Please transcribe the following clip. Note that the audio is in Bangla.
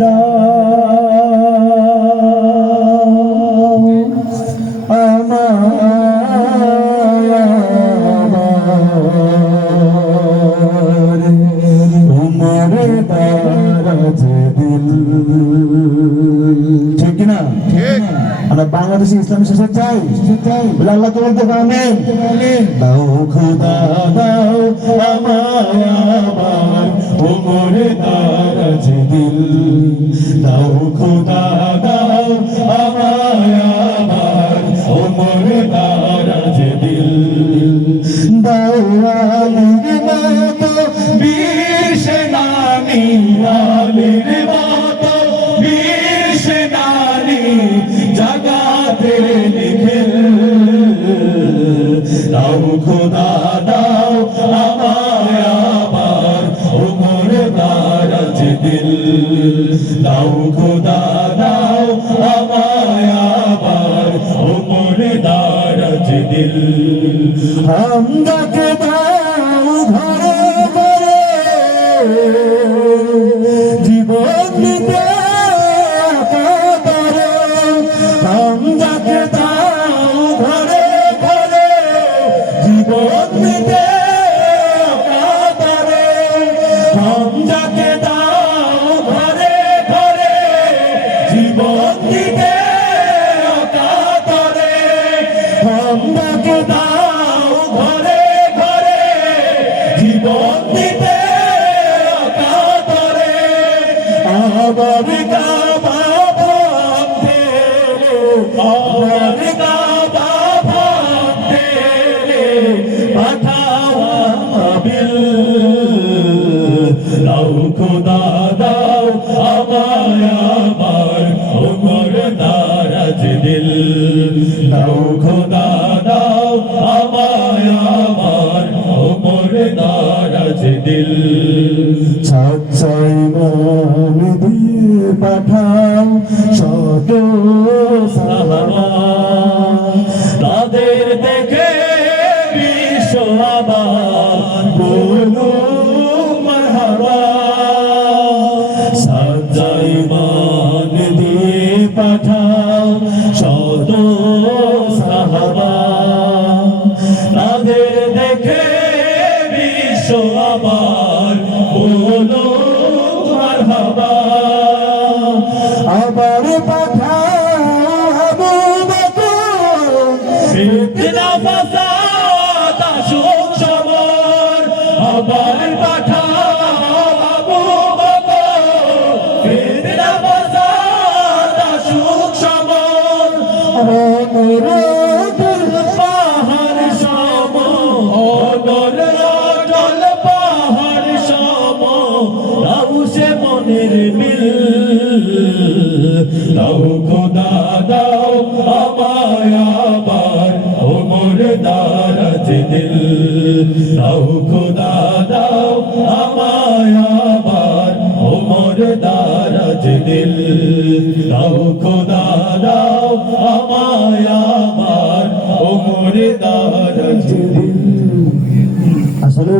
দাও আমার উমরে দারাজ দিল। ঠিক কিনা? আমরা বাংলাদেশে ইসলামী শাসন চাই বলে আল্লাহ তো বলতে পারেন দাও খোদা দাও আমায় আমার উমরে দারাজ দিল। দাও খোদা দাও আমায় আমার উমরে দারাজ দিল। দাও আলীর মতো বীর সেনানী, আলীর মতো বীর সেনানী জাগাতে নিখিল। দাও খোদা দাও আমায় আমার উমরে দারাজ দিল। দাও খোদা দাও আমায় আমার উমরে দারাজ দিল। হামদাকে দাও ঘরে ঘরে জীবন দিতে একাধারে। হামদাকে দাও ঘরে ঘরে জীবন দিতে একাধারে। হামদাকে দাও ঘরে ঘরে জীবন দিতে একাধারে। হামদাকে দাও ঘরে ঘরে জীবন দিতে একাধারে। আবার কাবা ভাঙতে আবার কাবা ভাঙতে পাঠাও আবিল। দাও খোদা দাও আমায় আমার উমরে দারাজ দিল। দাও খোদা দাও আমায় আমার উমরে দারাজ দিল। সচ্চাই মন দিয়ে পাঠাও শত সাহাবা, তাদের দেখে বিশ্ব আবার বলো মারহাবা। সচ্চাই মন দিয়ে পাঠাও শত সাহাবা, তাদের দেখে বিশ্ব আবার বলো মারহাবা। আবার পাঠাও আবু বকর, ফিতনা ফাসাদ আসুক সবার। আবার পাঠাও আবু বকর, ফিতনা ফাসাদ আসুক সবার। অনুরোধ পাহাড় সম, অনুরোধ পাহাড় সম, দাও সে মনের মিল। দাও খোদা দাও আমায় আমার উমরে দারাজ দিল। দাও খোদা দাও আমায় আমার উমরে দারাজ দিল। দাও খোদা দাও আমায় আমার উমরে দারাজ দিল। আসলে